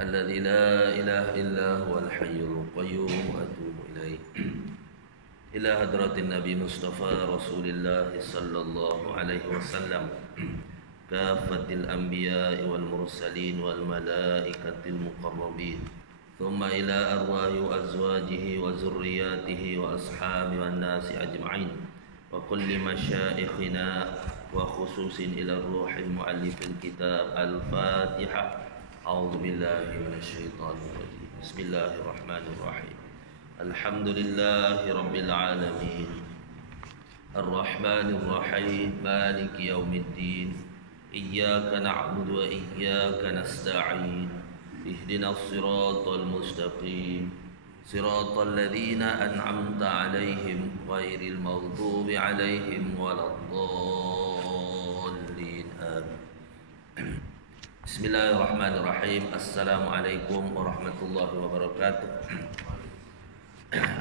الذي لا إله إلا هو الحي القيوم وأتوب إليه إلى حضرة النبي مصطفى رسول الله صلى الله عليه وسلم كافة الأنبياء والمرسلين والملائكة المقربين ثم إلى أرواح أزواجه وذرياته وأصحابه والناس أجمعين وكل مشايخنا وخصوص إلى الروح المؤلف الكتاب الفاتحة. أعوذ بالله من الشيطان الرجيم. بسم الله الرحمن الرحيم. الحمد لله رب العالمين الرحمن الرحيم مالك يوم الدين إياك نعبد وإياك نستعين اهدنا الصراط المستقيم صراط الذين أنعمت عليهم غير المغضوب عليهم ولا الضالين آمين. بسم الله الرحمن الرحيم. السلام عليكم ورحمة الله وبركاته.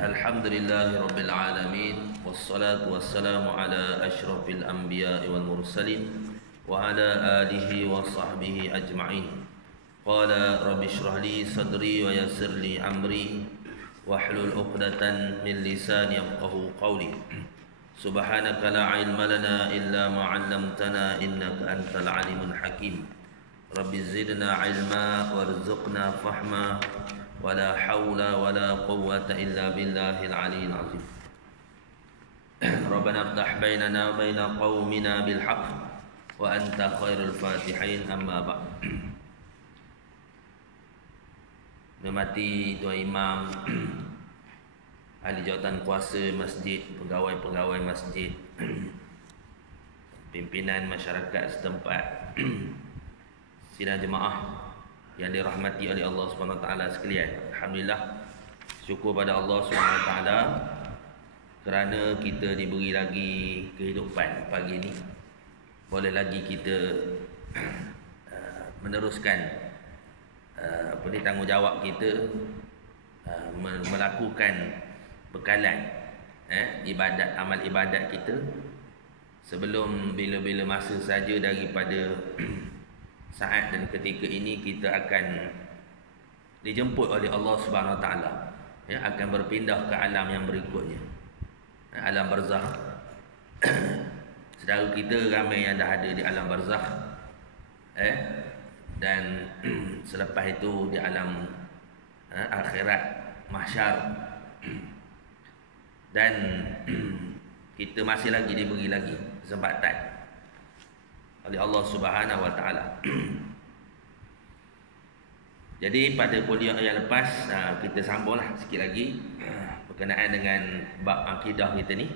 الحمد لله رب العالمين والصلاة والسلام على أشرف الأنبياء والمرسلين وعلى آله وصحبه أجمعين. قال رب اشرح لي صدري ويسر لي أمري واحلل عقدة من لساني يفقهوا قولي. سبحانك لا علم لنا إلا ما علمتنا إنك أنت العليم الحكيم. رب زدنا علما وارزقنا فهما ولا حول ولا قوة إلا بالله العلي العظيم. ربنا افتح بيننا وبين قومنا بالحق وأنت خير الفاتحين. أما بعد. Hormati Tuan Imam, ahli jawatan kuasa masjid, pegawai-pegawai masjid, pimpinan masyarakat setempat, sidang jemaah yang dirahmati oleh Allah SWT sekalian. Alhamdulillah, syukur pada Allah SWT kerana kita diberi lagi kehidupan pagi ini. Boleh lagi kita meneruskan tanggungjawab kita melakukan bekalan ibadat, amal ibadat kita sebelum bila-bila masa saja daripada saat dan ketika ini kita akan dijemput oleh Allah Subhanahu Wa Taala, akan berpindah ke alam yang berikutnya, alam barzakh. Saudara kita ramai yang dah ada di alam barzakh, dan selepas itu di alam akhirat mahsyar, dan kita masih lagi diberi lagi kesempatan oleh Allah Subhanahu Wa Taala. Jadi pada kuliah yang lepas kita sambunglah sikit lagi berkenaan dengan bab akidah kita ni.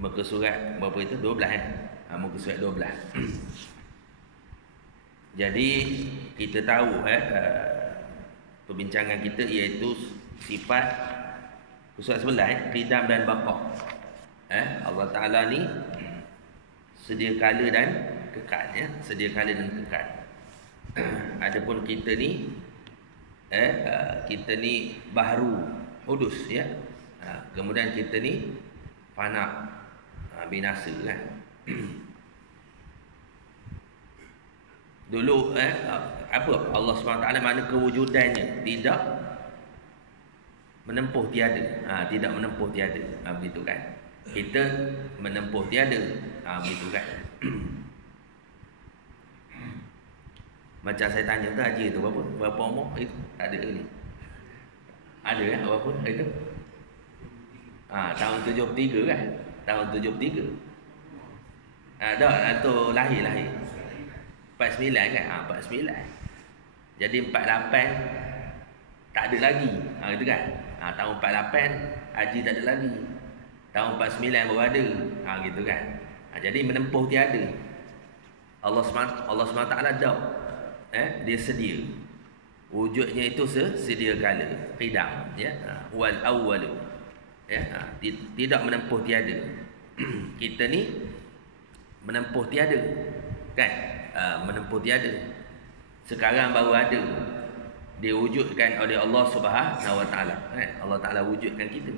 Muka surat berapa itu? 12 muka surat 12. Jadi kita tahu perbincangan kita iaitu sifat surat 11 qidam dan baqa. Allah Taala ni sedia kala dan kekal, sedia kala dan kekal. Adapun kita ni baharu hudus, kemudian kita ni fana, binasa kan. Dulu apa Allah SWT mana kewujudannya tidak menempuh tiada, tidak menempuh tiada, begitu kan. Kita menempuh tiada, begitu kan. Macam saya tanya tu haji tu berapa umur itu? Tak ada ni. Ada berapa itu? Tahun 73 kan? Tahun 73. Dah tu lahir 49 kan? 49. Jadi 48 tak ada lagi. Gitu kan? Tahun 48 haji tak ada lagi. Tahun 49 baru ada. Gitu kan? Jadi menempuh tiada. Allah SWT dah. Dia sedia. Wujudnya itu sedia kala. Qidam, wal awwal. Tidak menempuh tiada. Kita ni menempuh tiada. Kan? Menempuh tiada. Sekarang baru ada. Diwujudkan oleh Allah Subhanahu Wa Taala. Allah Taala wujudkan kita.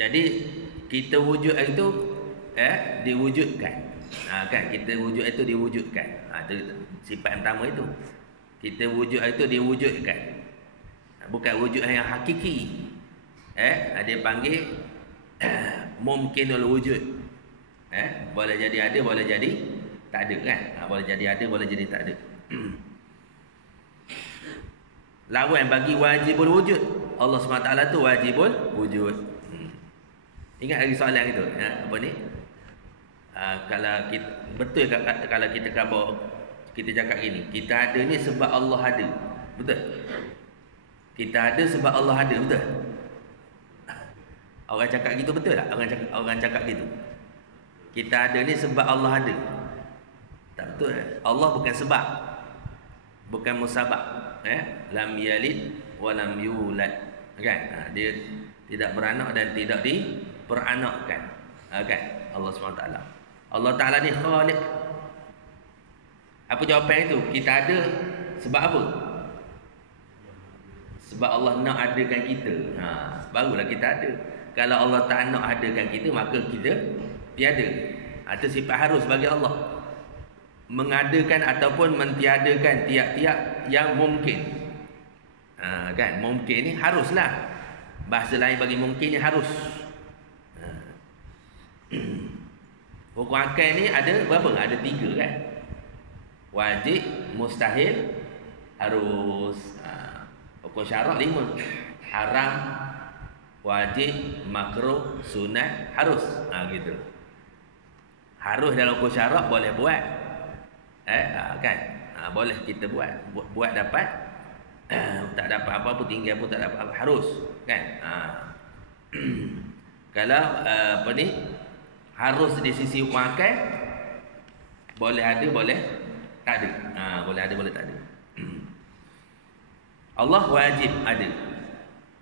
Jadi kita wujud itu diwujudkan. Kan kita wujud itu diwujudkan. Itu sifat yang pertama itu. Kita wujud itu diwujudkan. Bukan wujud yang hakiki. Dia panggil mungkinul wujud. Boleh jadi ada, boleh jadi tak ada kan? Boleh jadi ada, boleh jadi tak ada. Lawan bagi wajibul wujud. Allah SWT tu wajibul wujud. Ingat lagi soalan itu. Apa ni? Kalau kita, betul kalau kita khabar, kita cakap gini, kita ada ni sebab Allah ada. Betul? Kita ada sebab Allah ada, betul? Orang cakap gitu betul tak? Orang cakap gitu. Kita ada ni sebab Allah ada. Tak betul. Allah bukan sebab. Bukan musabab. Lam yalid wa lam yulad. Kan? Dia tidak beranak dan tidak diperanakkan. Kan? Allah SWT. Allah Ta'ala ni khaliq. Apa jawapan itu? Kita ada sebab apa? Sebab Allah nak adakan kita. Barulah kita ada. Kalau Allah tak nak adakan kita, maka kita tiada. Itu sifat harus bagi Allah. Mengadakan ataupun mentiadakan tiap-tiap yang mungkin. Kan? Mungkin ni haruslah. Bahasa lain bagi mungkin ni harus. Hukum akal ni ada berapa? Ada 3 kan? Wajib, mustahil, harus. Hukum syarak 5. Haram, wajib, makruh, sunat, harus. Gitu. Harus dalam hukum syarak boleh buat. Kan? Boleh kita buat dapat. Tak dapat apa-apa, tinggal pun tak dapat apa, harus. Kan? Kalau apa ni? Harus di sisi hukum akal, boleh ada, boleh tak ada. Boleh ada, boleh tak ada. Allah wajib ada.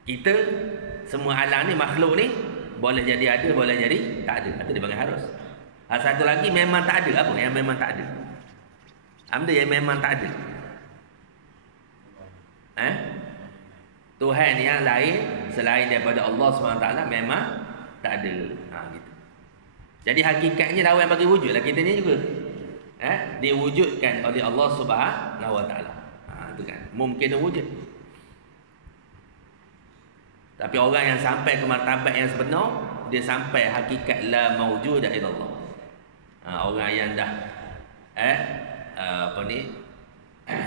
Kita semua alam ni, makhluk ni, boleh jadi ada, boleh jadi tak ada. Itu dipanggil harus. Satu lagi memang tak ada. Apa yang memang tak ada? Benda yang memang tak ada. Tuhan yang lain selain daripada Allah SWT memang tak ada. Gitu. Jadi hakikatnya lawan bagi wujud lah kita ni juga. Diwujudkan oleh Allah Subhanahu Wa Taala. Itu kan mungkin wujud. Tapi orang yang sampai ke martabat yang sebenar, dia sampai hakikat la maujuda illallah. Orang yang dah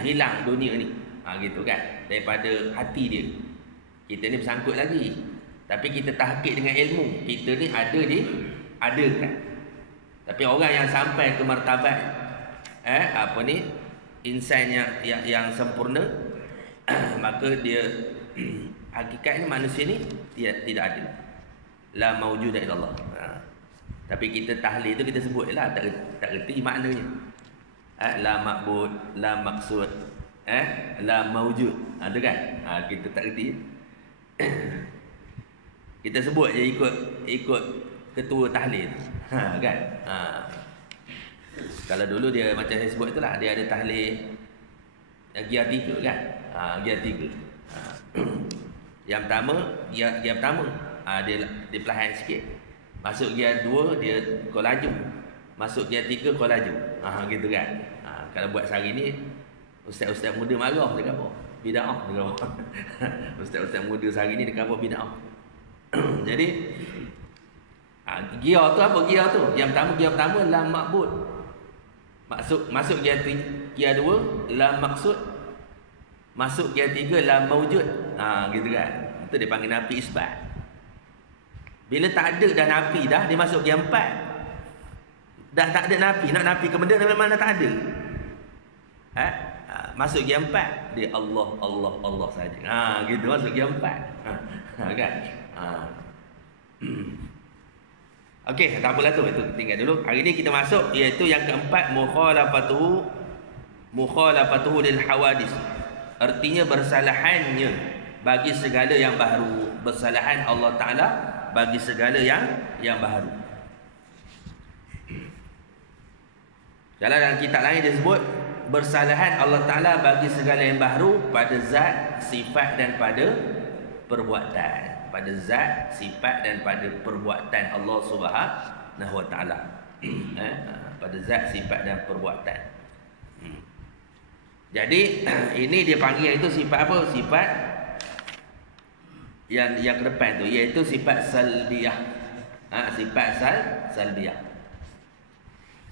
hilang dunia ni. Gitu kan, daripada hati dia. Kita ni bersangkut lagi. Tapi kita tahqiq dengan ilmu. Kita ni adakan. Tapi orang yang sampai ke martabat insan yang sempurna, maka dia hakikatnya manusia ni dia tidak ada. La maujuda illallah. Tapi kita tahlil tu kita sebutlah, tak reti maknanya. La ma'bud, la maksud, la maujud. Tu kan? Kita tak reti. Kita sebut je ikut ketua tahlil. Kan? Kalau dulu dia macam saya sebut itulah, dia ada tahlil gear 3 kan? Gear 3. Yang pertama, gear pertama dia perlahan sikit. Masuk gear 2 dia kau laju. Masuk gear 3 kau laju. Gitu kan? Kalau buat sehari ni ustaz-ustaz muda marah dekat apa? Bid'ah dekat apa? Ustaz-ustaz muda sehari ni dekat apa bid'ah? Jadi gear tu apa gear tu? Yang pertama la ma'bud. Masuk gear 2 la maksud. Masuk gear 3 la maujud. Gitu kan. Itu dia panggil nafi isbat. Bila tak ada dah nafi dah, dia masuk gear 4. Dah tak ada nafi, nak nafi ke benda memang dah tak ada. Masuk gear 4 dia Allah saja. Gitu masuk gear 4. Kan? Okey, tak apalah tu, itu tinggal dulu. Hari ni kita masuk iaitu yang keempat, mukhalafatuhu lil hawadis. Artinya bersalahannya bagi segala yang baru. Bersalahan Allah Taala bagi segala yang baru. Kalau dalam kitab lain dia sebut bersalahan Allah Taala bagi segala yang baru pada zat, sifat dan pada perbuatan. Pada zat, sifat dan pada perbuatan Allah Subhanahu Wa Taala. pada zat, sifat dan perbuatan. Jadi ini dia panggil itu sifat apa? Sifat yang ke depan tu, iaitu sifat salbiyah. Sifat salbiyah.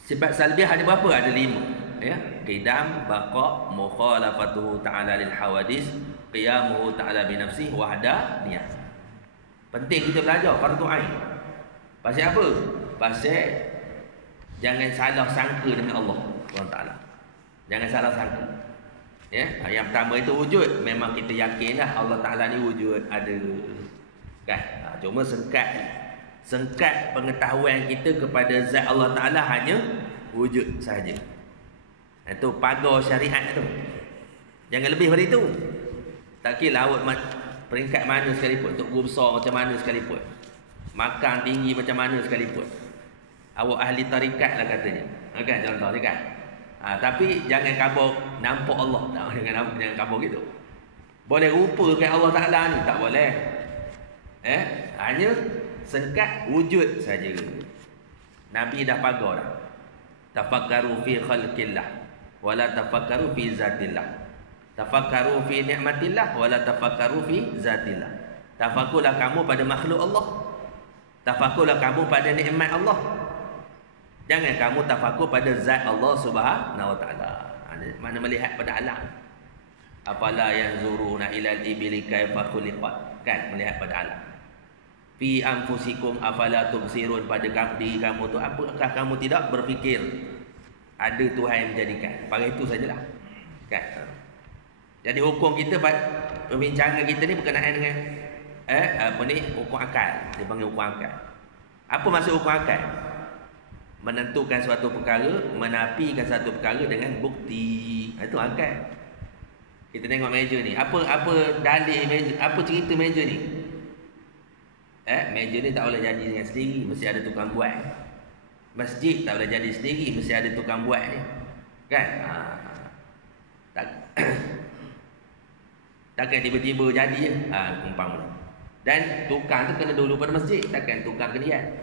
Sifat salbiyah ada berapa? Ada 5. Ya, qidam, baqa, mukhalafatuhu ta'ala lil hawadis, qiyamuhu ta'ala bi nafsihi, wahdaniyah. Penting kita belajar fardu ain. Pasal apa? Pasal jangan salah sangka dengan Allah SWT. Jangan salah sangka. Ya, yang pertama itu wujud. Memang kita yakinlah Allah Ta'ala ni wujud, ada. Kan? Cuma sengkat pengetahuan kita kepada zat Allah Ta'ala hanya wujud sahaja. Itu pagar syariat tu. Jangan lebih dari itu. Tak kira awak peringkat mana sekalipun, tok guru besar macam mana sekalipun, makan tinggi macam mana sekalipun, awak ahli tarikat lah katanya, kan contoh ni kan. Tapi jangan kabur nampak Allah. Jangan kabur gitu. Boleh rupakan Allah Ta'ala ni? Tak boleh. Hanya sengkat wujud saja. Nabi dah pagar dah. Tafakkaru fi khalqillah wala tafakkaru fi zatillah. Tafakkaru fi ni'matillah wala tafakkaru fi zatillah. Tafakkurlah kamu pada makhluk Allah. Tafakkurlah kamu pada nikmat Allah. Jangan kamu tafakur pada zat Allah Subhanahu wa taala. Mana melihat pada alam. Afala yanzuruna ilal ibli kaifa khuliqat. Kan melihat pada alam. Fi anfusikum afala tubsirun, pada diri kamu tu apakah kamu tidak berfikir ada Tuhan yang menjadikan. Pada itu sajalah. Kan. Jadi hukum kita, perbincangan kita ni berkenaan dengan hukum akal. Dia panggil hukum akal. Apa maksud hukum akal? Menentukan suatu perkara, menafikan satu perkara dengan bukti. Itu akal. Kita tengok meja ni. Apa dalil meja? Apa cerita meja ni? Meja ni tak boleh jadi dengan sendiri, mesti ada tukang buat. Masjid tak boleh jadi sendiri, mesti ada tukang buat ni. Kan? Takkan tiba-tiba jadi je. Umpama. Dan tukang tu kena dulu pada masjid. Takkan tukang kenian.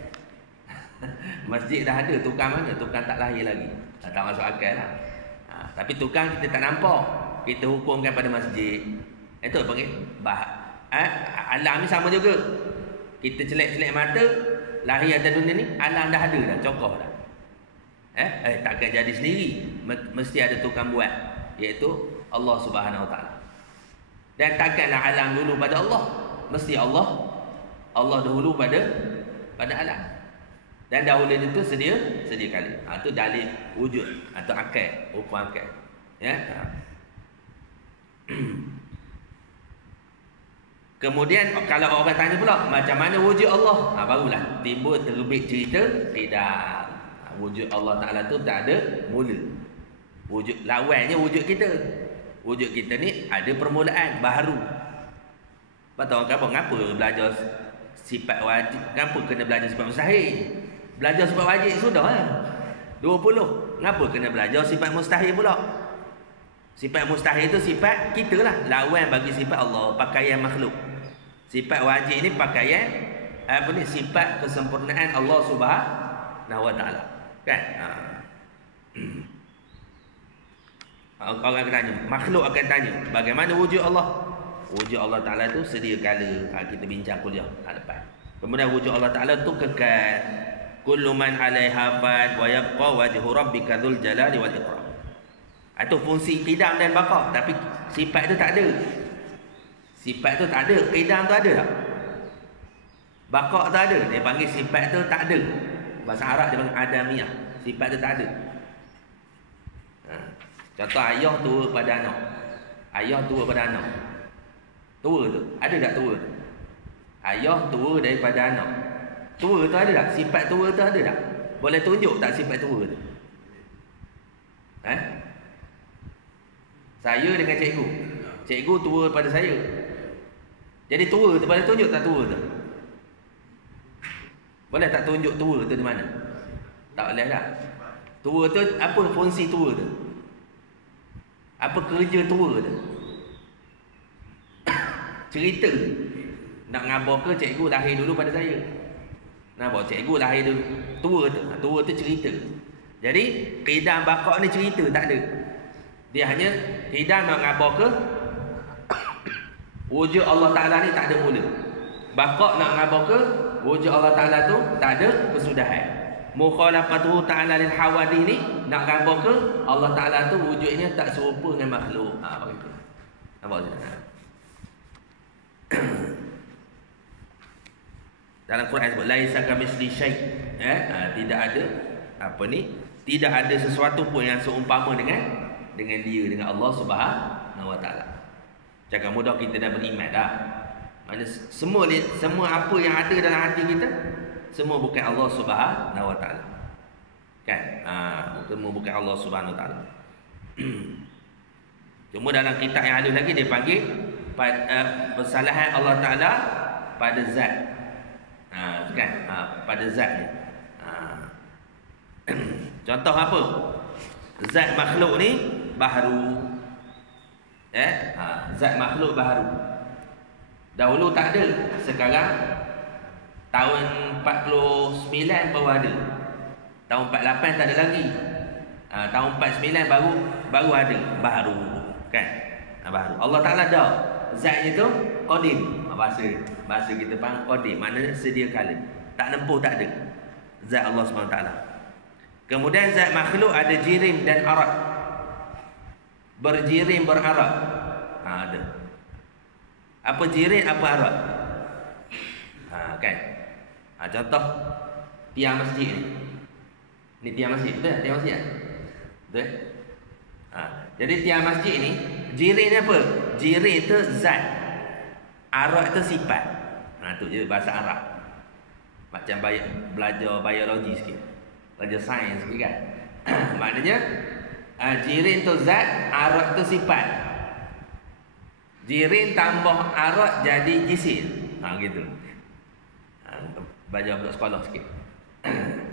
Masjid dah ada, tukang mana? Tukang tak lahir lagi. Tak masuk akal lah. Tapi tukang kita tak nampak. Kita hukumkan pada masjid. Itu panggil alam ni sama juga. Kita celak-celak mata, lahir atas dunia ni, alam dah ada dah, cokoh dah. Takkan jadi sendiri. Mesti ada tukang buat, iaitu Allah Subhanahu wa taala. Dan takkanlah alam dulu pada Allah. Mesti Allah dahulu pada alam. Dan dahulu itu sedia kali. Itu dalil wujud atau akal, hukum akal. Ya. Kemudian kalau orang tanya pula macam mana wujud Allah, barulah timbul terbit cerita qidam. Wujud Allah Taala tu tak ada mula. Wujud lawannya wujud kita. Wujud kita ni ada permulaan baru. Betul kan? Ngapa belajar sifat wajib? Ngapa kena belajar sifat mustahil? Belajar sifat wajib sudah lah. 20. Ngapa kena belajar sifat mustahil pula? Sifat mustahil itu sifat kita lah. Lawan bagi sifat Allah, pakaian makhluk. Sifat wajib ni pakaian sifat kesempurnaan Allah Subhanahu wa taala. Kan? Orang akan tanya, makhluk akan tanya, bagaimana wujud Allah? Wujud Allah Taala tu sedia kala kita bincang kuliah depan. Kemudian wujud Allah Taala tu kekal. Kullu man 'alaiha fan wa yabqa wajhu rabbika dzul jalali wal ikram. Itu fungsi qidam dan baqa, tapi sifat tu tak ada. Sifat tu tak ada, qidam tu ada tak? Baqa tu ada. Dia panggil sifat tu tak ada. Bahasa Arab dia panggil adamiyah. Sifat tu tak ada. Contoh ayah tua pada anak. Ayah tua pada anak. Tua tu, ada tak tua tu? Ayah tua daripada anak. Tua tu ada tak? Sifat tua tu ada tak? Boleh tunjuk tak sifat tua tu? Saya dengan cikgu. Cikgu tua pada saya. Jadi tua tu boleh tunjuk tak tua tu? Boleh tak tunjuk tua tu di mana? Tak boleh tak? Tua tu, apa fungsi tua tu? Apa kerja tua tu? Cerita. Nak ngabur ke cikgu lahir dulu pada saya? Nampak cikgu lahir dulu tua tu. Tua tu cerita. Jadi qidam baqa ni cerita tak ada. Dia hanya qidam nak ngabar ke wujud Allah Taala ni tak ada mula. Baqa nak ngabar ke wujud Allah Taala tu tak ada kesudahan. Mukhalafatuhu ta'ala lil hawadi ni nak ngabar ke Allah Taala tu wujudnya tak serupa dengan makhluk. Begitu. Nampak tak? Dalam Quran sebut laisa kamitsli syai'. Tidak ada apa ni? Tidak ada sesuatu pun yang seumpama dengan dia, dengan Allah Subhanahu Wa Taala. Jangan mudah kita dah beriman dah. Maksudnya semua apa yang ada dalam hati kita semua bukan Allah Subhanahu Wa Taala. Kan? Semua bukan Allah Subhanahu Wa Taala. Cuma dalam kitab yang ada lagi dia panggil persalahan Allah Taala pada zat. Kan? Pada zat ni. Contoh apa? Zat makhluk ni baharu. Zat makhluk baharu. Dahulu tak ada. Sekarang tahun 49 baru ada. Tahun 48 tak ada lagi. Tahun 49 baru ada. Baharu. Kan? Baharu. Allah Ta'ala dah. Zatnya tu qadim. Bahasa kita faham qadim. Maknanya sedia kala. Tak nempuh tak ada. Zat Allah SWT. Kemudian zat makhluk ada jirim dan arat. Berjirim berarat. Ada. Apa jirim, apa arat? Kan? Contoh tiang masjid ni. Ni tiang masjid, betul? Tiang masjid kan? Betul? Jadi tiang masjid ni jirim ni apa? Jirim tu zat. Arat tu sifat. Tu je bahasa Arab. Macam belajar biologi sikit. Belajar sains sikit kan. Maknanya jirim tu zat, arat tu sifat. Jirim tambah arat jadi jisim. Gitu. Belajar untuk sekolah sikit.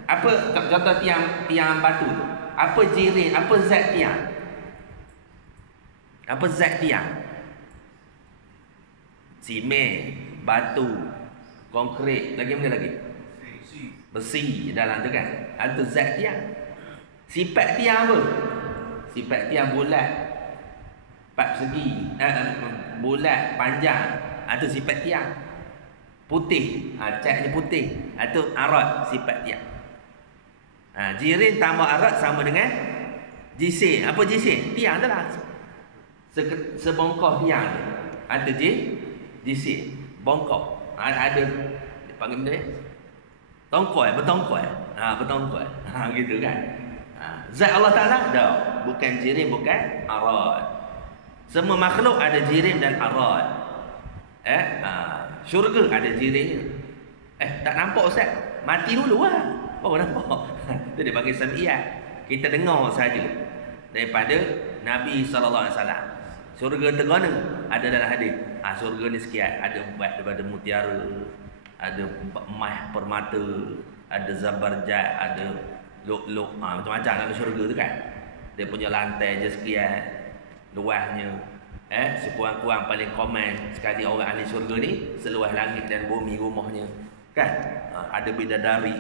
Apa contoh tiang batu tu? Apa jirim, apa zat tiang? Apa zat tiang? Simen, batu, konkrit, lagi mana lagi? Besi dalam tu kan. Itu zat tiang. Sifat tiang apa? Sifat tiang bulat, 4 segi, bulat, panjang. Itu sifat tiang. Putih, catnya putih. Itu arat, sifat tiang. Jirim tambah arat sama dengan jisim. Apa jisim? Tiang tu lah. Sebongkah tiang tu. Ada jisim. Bongkok. Ada panggil benda ni? Tongkoi, bertongkoi. Bertongkoi. Gitu kan. Zat Allah Ta'ala dah. Bukan jirim, bukan arat. Semua makhluk ada jirim dan arat. Syurga ada jirim. Tak nampak Ustaz. Mati dulu lah. Nampak. Itu dia panggil sam'iyah. Kita dengar saja daripada Nabi SAW. Syurga tergona ada dalam hadis. Syurga ni sekian. Ada buat daripada mutiara, ada emas permata, ada zabarjat, ada luk-luk, macam-macam dalam syurga tu kan. Dia punya lantai je sekian luasnya. Sekurang-kurang paling komen sekali orang ahli syurga ni seluas langit dan bumi rumahnya kan. Ada bidadari,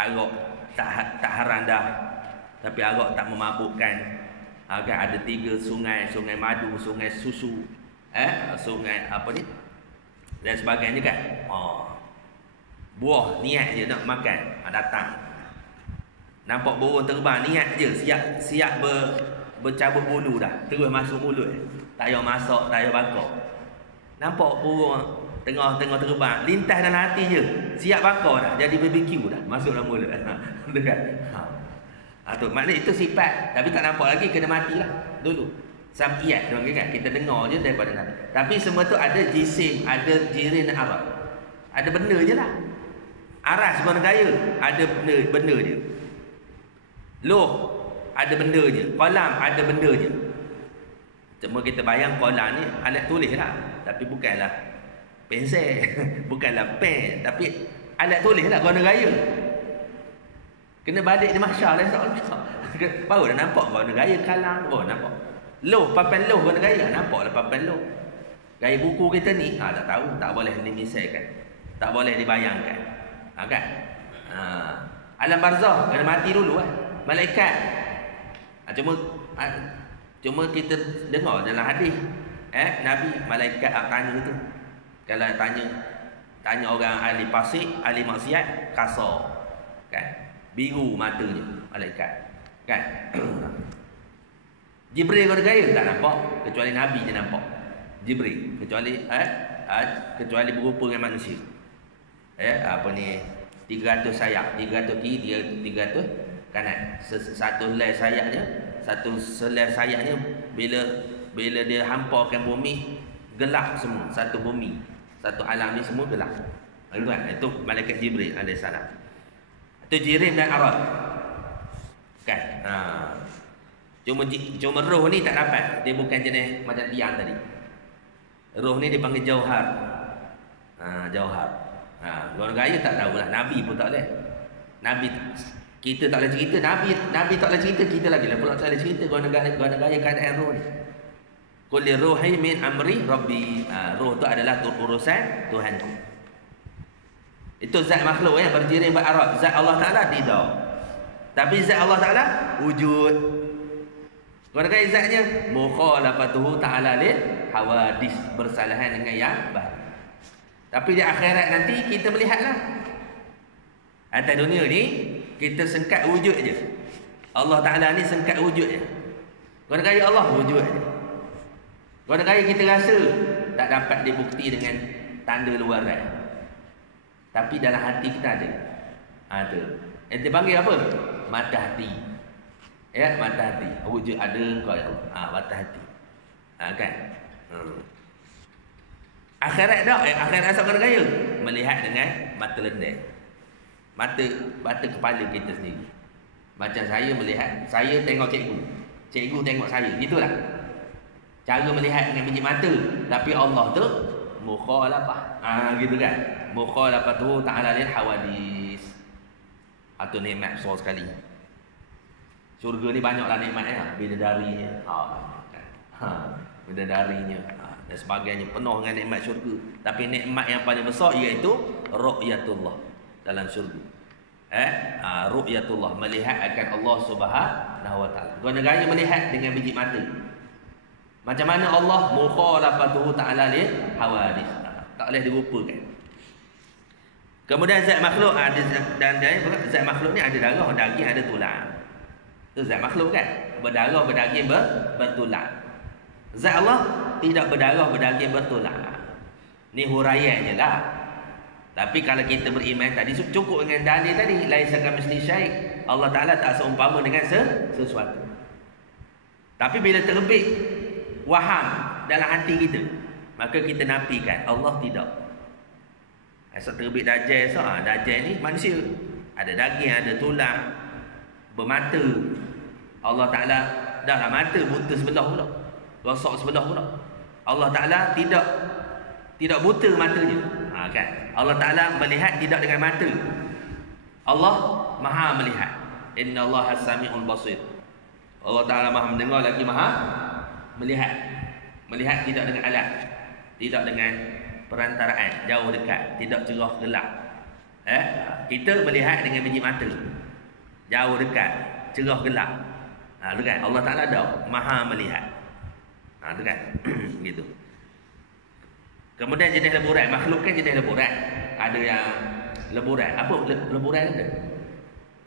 arak tak haram dah, tapi arak tak memabukkan. Kan ada 3 sungai, sungai madu, sungai susu, sungai apa ni dan sebagainya kan. Buah niat je nak makan, datang. Nampak burung terbang, niat je siap bercabut bulu dah, terus masuk mulut. Tak payah masak, tak payah bakar. Nampak burung tengah-tengah terbang, lintas dalam hati je, siap bakar dah, jadi BBQ dah, masuk dalam mulut. Betul kan? Tu maknanya itu sifat, tapi tak nampak lagi, kena matilah dulu. Sam'iyat kan, kita dengar je daripada Nabi. Tapi semua tu ada jisim, ada jirim dan arat. Ada benda je lah. Aras guna gaya, ada benda je. Loh, ada benda je. Kolam, ada benda je. Cuma kita bayang kolam ni alat tulis lah, tapi bukanlah pensel, bukanlah pen, tapi alat tulis lah, guna gaya. Kena balik di mahsyar lah, baru dah nampak guna gaya kalang. Nampak. Loh, papan loh guna gaya, nampaklah papan loh. Gaya buku kita ni, tak tahu, tak boleh dimisalkan, tak boleh dibayangkan. Kan? Alam barzah kena mati dulu malaikat. Cuma kita dengar dalam hadis Nabi malaikat tanya tu. Kalau tanya orang ahli fasik, ahli maksiat, kasar. Kan? Biru matanya malaikat. Kan? Jibril kau gaya tak nampak, kecuali Nabi je nampak. Jibril kecuali berupa dengan manusia. 300 sayap, 300 kiri, 300 kanan. Satu helai sayapnya bila dia hampakan bumi, gelap semua, satu bumi, satu alam ni semua gelap. Itu malaikat Jibril alaihissalam. Itu Jirim dan Arad. Kan? Cuma roh ni tak dapat. Dia bukan jenis macam tiang tadi. Roh ni dipanggil jauhar. Jauhar. Orang gaya tak tahulah. Nabi pun tak boleh. Nabi kita tak boleh cerita. Nabi tak boleh cerita. Kita lagi lah pula tak boleh cerita. Orang gaya keadaan roh ni. Qul ruhi min amri rabbi. Roh tu adalah urusan Tuhanku. Itu zat makhluk yang berjirim berarad. Zat Allah Ta'ala tidak. Tapi zat Allah Ta'ala wujud. Orang kata zatnya mukhalafatuhu ta'ala lil hawadis, bersalahan dengan yang baru. Tapi di akhirat nanti kita melihatlah. Atas dunia ni kita sengkat wujud je. Allah Ta'ala ni sengkat wujud je. Orang kata Allah wujud je. Orang kata kita rasa tak dapat dibukti dengan tanda luaran. Tapi dalam hati kita ada. Ada. Yang dipanggil apa? Mata hati. Mata hati. Wujud ada kau ya Allah. Mata hati. Kan? Akhirat tak? Akhirat asal kena gaya. Melihat dengan mata lendek. Mata kepala kita sendiri. Macam saya melihat, saya tengok cikgu. Cikgu tengok saya. Itulah. Cara melihat dengan biji mata. Tapi Allah tu mukhalafah. Gitu kan? Mukhalafatuhu ta'ala lil hawadis. Atau nikmat besar sekali. Syurga ni banyaklah nikmatnya. Bidadarinya. Bidadarinya. Dan sebagainya. Penuh dengan nikmat syurga. Tapi nikmat yang paling besar iaitu ru'yatullah dalam syurga. Ru'yatullah. Melihat akan Allah Subhanahu wa ta'ala. Guna gaya melihat dengan biji mata. Macam mana Allah mukhalafatuhu ta'ala lil hawadis. Tak boleh dirupakan. Kemudian zat makhluk ada dan zat makhluk ni ada darah, daging, ada tulang. Itu zat makhluk kan? Berdarah, berdaging, bertulang. Zat Allah tidak berdarah, berdaging, bertulang. Ni huraiannya lah. Tapi kalau kita beriman tadi cukup dengan dalil tadi, laisa kamitslihi syai'. Allah Taala tak seumpama dengan sesuatu. Tapi bila terbit waham dalam hati kita, maka kita nafikan Allah tidak. Asal terbit Dajjal esok, Dajjal ni manusia. Ada daging, ada tulang, bermata. Allah Ta'ala dah lah mata buta sebelah pula. Rosak sebelah pula. Allah Ta'ala tidak buta matanya. Kan? Allah Ta'ala melihat tidak dengan mata. Allah maha melihat. Inna Allah as-sami'ul basir. Allah Ta'ala maha mendengar lagi maha melihat. Melihat tidak dengan alat. Tidak dengan perantaraan, jauh dekat, tidak cerah gelap. Kita melihat dengan biji mata. Jauh dekat, cerah gelap. Tu kan? Allah Ta'ala ada maha melihat. Tu kan? Gitu. Kemudian jenis leburan, makhluk kan jenis leburan. Ada yang leburan. Apa leburan ada?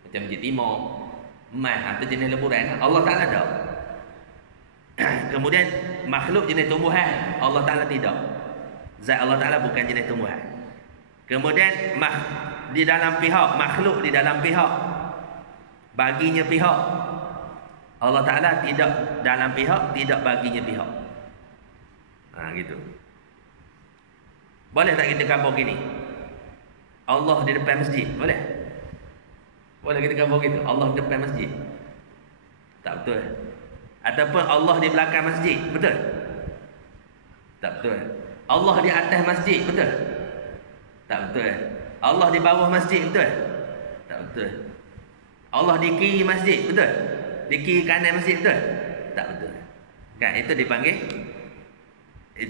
Macam biji timur, emas, itu jenis leburan. Allah Ta'ala ada. Kemudian makhluk jenis tumbuhan, Allah Ta'ala tidak. Zat Allah Ta'ala bukan jenis tumbuhan. Kemudian di dalam pihak, makhluk di dalam pihak, baginya pihak. Allah Ta'ala tidak dalam pihak, tidak baginya pihak. Gitu. Boleh tak kita gambar gini? Allah di depan masjid, boleh? Boleh kita gambar gitu? Allah di depan masjid? Tak betul. Ataupun Allah di belakang masjid, betul? Tak betul. Allah di atas masjid, betul? Tak betul. Allah di bawah masjid, betul? Tak betul. Allah di kiri masjid, betul? Di kiri kanan masjid, betul? Tak betul. Kan itu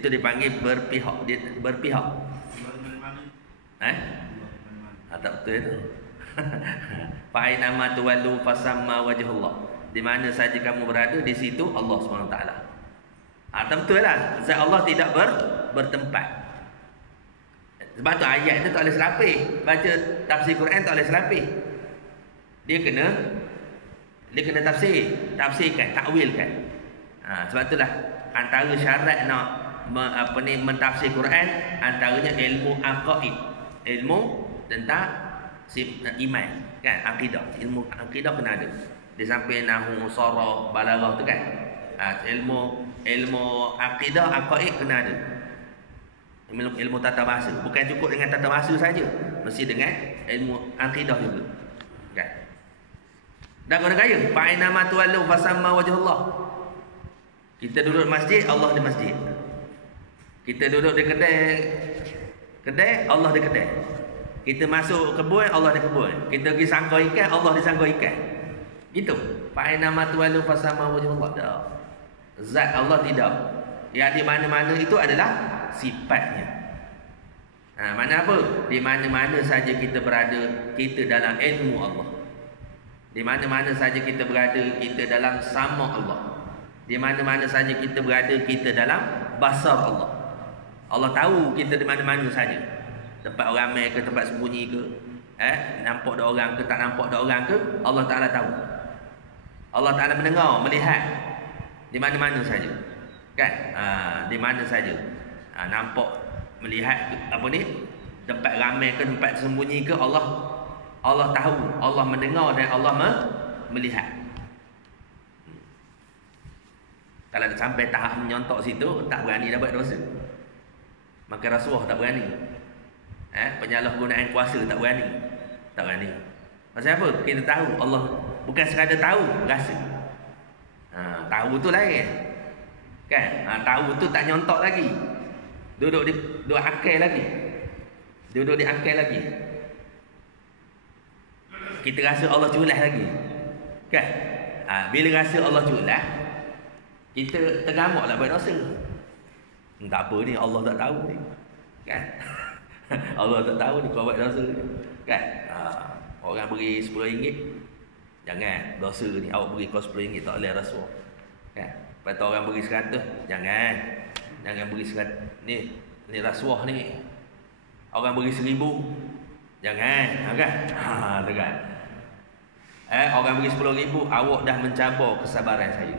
dipanggil berpihak, berpihak. Tak betul itu. Fa aina ma tuwallu fasamma wajhullah. Di mana saja kamu berada, di situ Allah SWT. Tak betul lah. Zat Allah tidak bertempat. Sebab tu ayat itu tak boleh selapih. Baca tafsir Quran tak boleh selapih. Dia kena tafsirkan, takwilkan. Sebab itulah antara syarat nak mentafsir Quran, antaranya ilmu aqaid, ilmu tentang iman, kan, akidah. Ilmu akidah kena ada. Dia sampai nahu, sarah, balaghah tu kan. Ilmu akidah, aqaid kena ada. Ilmu tata bahasa. Bukan cukup dengan tata bahasa saja, mesti dengan ilmu akidah juga. Kan? Dan kena kaya. Fa aina ma tuwallu fasamma wajhullah. Kita duduk di masjid, Allah di masjid. Kita duduk di kedai, Allah di kedai. Kita masuk kebun, Allah di kebun. Kita pergi sangkar ikan, Allah di sangkar ikan. Gitu. Fa aina ma tuwallu fasamma wajhullah. Zat Allah tidak. Yang di mana-mana itu adalah sifatnya. Mana apa? Di mana-mana saja kita berada, kita dalam ilmu Allah. Di mana-mana saja kita berada, kita dalam sama Allah. Di mana-mana saja kita berada, kita dalam basar Allah. Allah tahu kita di mana-mana saja. Tempat orang ramai ke, tempat sembunyi ke, nampak ada orang ke, tak nampak ada orang ke, Allah Ta'ala tahu. Allah Ta'ala mendengar, melihat di mana-mana saja. Kan? Di mana saja. Nampak, melihat apa ni, tempat ramai ke, tempat sembunyi ke, Allah tahu, Allah mendengar dan Allah melihat. Kalau sampai tahap menyontok situ, tak berani dapat dosa. Maka rasuah tak berani. Penyalahgunaan kuasa tak berani. Tak berani. Pasal apa? Kita tahu Allah bukan sekadar tahu, rasa. Tahu tu lain. Kan? Tahu tu tak nyontok lagi. Duduk akal lagi. Duduk di akal lagi. Kita rasa Allah culas lagi. Kan? Bila rasa Allah culas, kita tergamaklah buat dosa. Tak apa ni, Allah tak tahu ni. Kan? Allah tak tahu ni kau buat dosa. Kan? Orang beri RM10, jangan dosa ni. Awak beri kau RM10 tak boleh rasuah. Kan? Lepas tu orang beri 100, jangan beri 100. Ni rasuah ni. Orang beri 1000, jangan. Kan? Tu kan? Orang beri 10,000, awak dah mencabar kesabaran saya.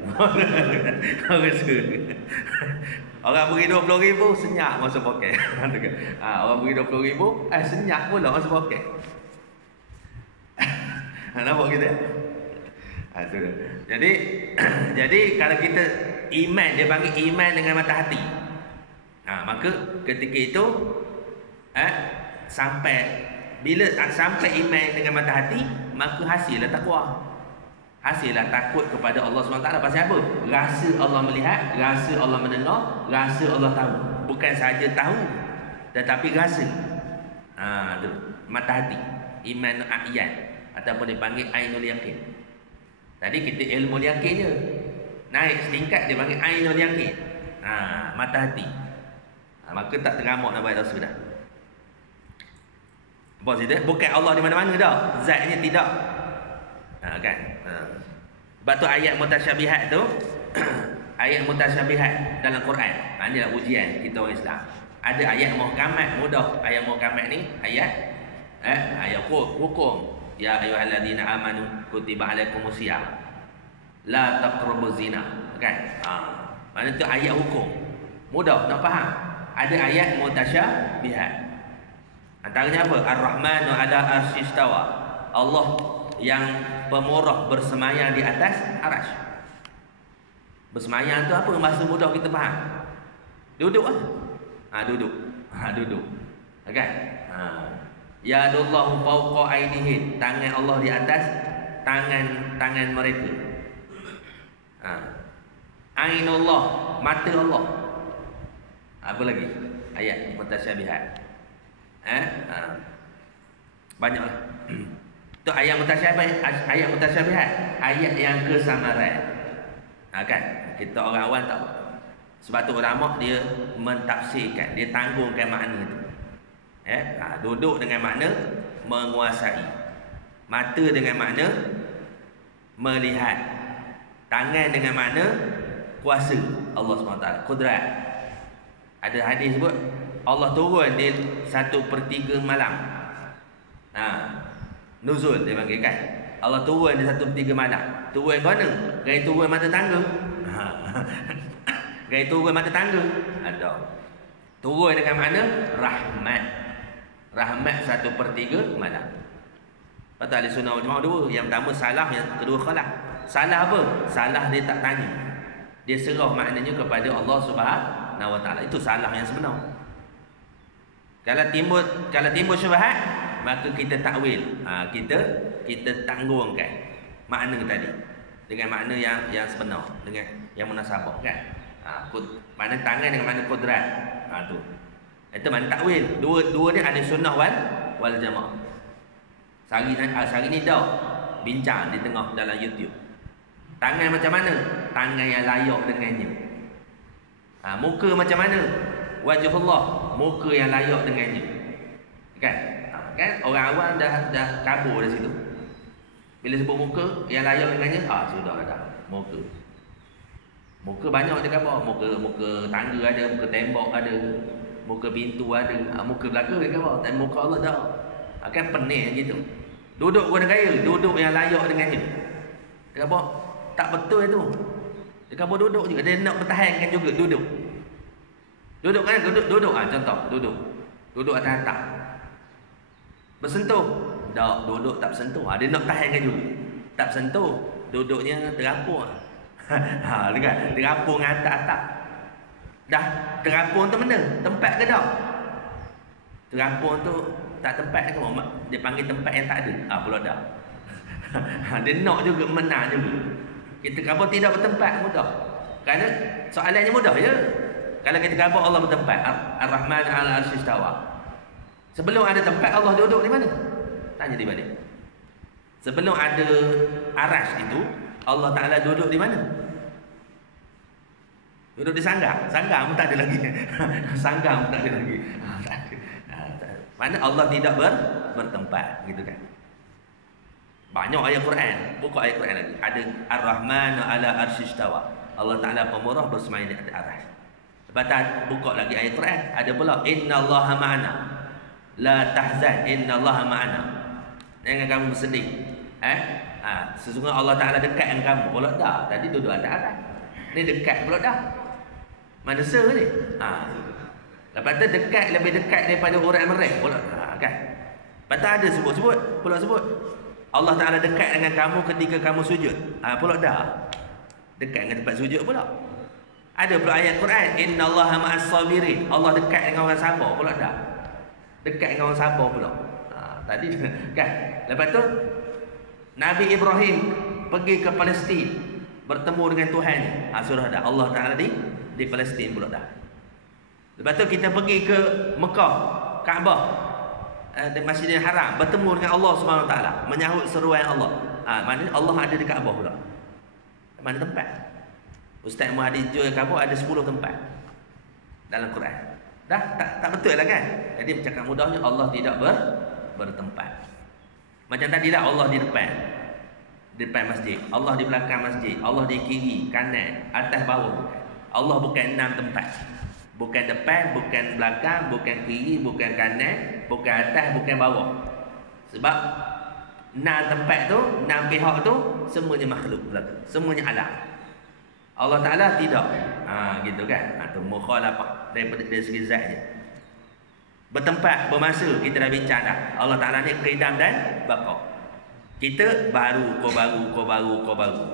Orang beri 20,000, senyap masuk poket. Orang beri 20,000, senyap pula masuk poket. Nampak kita? Jadi kalau kita iman, dia panggil iman dengan mata hati. Maka ketika itu bila sampai iman dengan mata hati, maka hasillah takwa. Hasillah takut kepada Allah SWT. Pasal apa? Rasa Allah melihat, rasa Allah mendengar, rasa Allah tahu. Bukan saja tahu, tetapi rasa. Tu mata hati. Iman a'yan, ataupun dipanggil ainul yakin. Tadi kita ilmu yakin je. Naik setingkat dia panggil ainul yakin. Mata hati. Maka tak teramak nak buat dosa dah. Apa dia? Bukan Allah di mana-mana dah. Zatnya tidak. Kan? Sebab tu ayat mutasyabihat tu ayat mutasyabihat dalam Quran. Inilah ujian kita orang Islam. Ada ayat muhkamat, mudah. Ayat muhkamat ni ayat ayat hukum. Ya ayyuhalladzina amanu kutiba alaikumusiyam la taqrabuz zina. Kan? Mana tu ayat hukum. Mudah nak faham. Ada ayat mutasyabihat. Antaranya apa? Ar-Rahmanu ala arsyistawa. Allah yang pemurah bersemayam di atas arasy. Bersemayam tu apa? Bahasa mudah kita faham. Duduk lah. Duduk. Kan? Ya Allahu fawqa aydihim. Tangan Allah di atas tangan mereka. Ainullah, mata Allah. Apa lagi? Ayat mutasyabihat. Banyaklah. Tu ayat mutasyabihat. Ayat yang kesamaran. Kan? Kita orang awam tak apa. Sebab tu ulama dia mentafsirkan, dia tanggungkan makna tu. Duduk dengan makna menguasai. Mata dengan makna melihat. Tangan dengan makna kuasa Allah SWT, kudrat. Ada hadis sebut Allah turun di 1/3 malam. Nuzul dia panggil kan. Allah turun di 1/3 malam. Turun mana? Gaya turun mata tangga. Gaya turun mata tangga. Ada. Turun dengan makna rahmat. Rahmat 1/3 malam. Lepas tu ahli sunnah wal jamaah dua. Yang pertama salah, yang kedua khalaf. Salah apa? Salah dia tak tanya. Dia serah maknanya kepada Allah Subhanahu Wa Taala. Itu salah yang sebenar. Kalau timbul syubhat, maka kita takwil. Kita tanggungkan makna tadi dengan makna yang sebenar, dengan yang munasabah kan. Makna tangan dengan makna kudrat. Tu. Itu makna takwil. Dua ni ahli sunnah wal jamaah. Sehari ni dah bincang di tengah dalam YouTube. Tangan macam mana? Tangan yang layak dengannya. Muka macam mana? Wajhullah, muka yang layak dengannya. Kan? Kan orang awam dah kabur dari situ. Bila sebut muka yang layak dengannya, sudah dah. Muka banyak dia khabar. Muka tangga ada, muka tembok ada, muka pintu ada, muka belakang dia khabar. Tapi muka Allah dah. Kan pening gitu. Duduk orang kaya, duduk yang layak dengannya. Dia khabar tak betul itu. Dia khabar duduk juga. Dia nak pertahankan juga duduk. Duduk kan? Duduk. Contoh, duduk. Duduk atas atap. Bersentuh. Tak, duduk tak bersentuh. Dia nak tahankan juga. Tak bersentuh. Duduknya terapung. Lihat, terapung dengan atas atap. Dah, terapung tu mana? Tempat ke tak? Terapung tu tak tempat ke? Dia panggil tempat yang tak ada. Pula dah. Dia nak juga menang juga. Kita khabar tidak bertempat mudah. Kerana soalannya mudah ya. Kalau kita khabar Allah bertempat, Ar-Rahman 'ala al-'arsy istawa. Sebelum ada tempat Allah duduk di mana? Tanya di balik. Sebelum ada aras itu, Allah Taala duduk di mana? Duduk di sanggar. Sanggar pun tak ada lagi. Sanggar pun tak ada lagi. Mana Allah tidak bertempat, gitu kan? Banyak ayat Quran. Buka ayat Quran lagi. Ada Ar-Rahman 'ala al-'arsy istawa. Allah Taala pemurah bersemayam di atas aras. Lepas tu buka lagi ayat Quran. Ada pula innallaha ma'ana. La tahzan innallaha ma'ana. Jangan kamu bersedih. Sesungguhnya Allah Taala dekat dengan kamu. Pula dah. Tadi duduk atas aras. Ni dekat pula dah. Manusia ni. Lepas tu dekat, lebih dekat daripada orang mereka pula. Kan? Lepas tu ada sebut. Pula sebut. Allah Ta'ala dekat dengan kamu ketika kamu sujud. Pula dah. Dekat dengan tempat sujud pula. Ada pula ayat Quran. Inna Allaha ma'as sabirin. Allah dekat dengan orang sabar. Pula dah. Dekat dengan orang sabar pula. Tadi kan. Lepas tu Nabi Ibrahim pergi ke Palestin, bertemu dengan Tuhan. Surah dah. Allah Ta'ala di Palestin pula dah. Lepas tu kita pergi ke Mekah, Kaabah, di Masjidil Haram, bertemu dengan Allah Subhanahu Wa Taala, menyahut seruan Allah. Maknanya Allah ada di Kaabah pula. Mana tempat? Ustaz Muhammad Joy Kaabah ada 10 tempat dalam Quran. Dah tak betul lah kan? Jadi bercakap mudahnya Allah tidak bertempat. Macam tadi lah, Allah di depan masjid, Allah di belakang masjid, Allah di kiri, kanan, atas, bawah. Allah bukan 6 tempat. Bukan depan, bukan belakang, bukan kiri, bukan kanan, bukan atas, bukan bawah. Sebab 6 tempat tu, 6 pihak tu semuanya makhluk belakang. Semuanya alam. Allah Ta'ala tidak. Gitu kan? Tu mukhalafah daripada dari segi zatnya. Bertempat, bermasa, kita dah bincang dah. Allah Ta'ala ni qidam dan baqa. Kita baru, kau baru.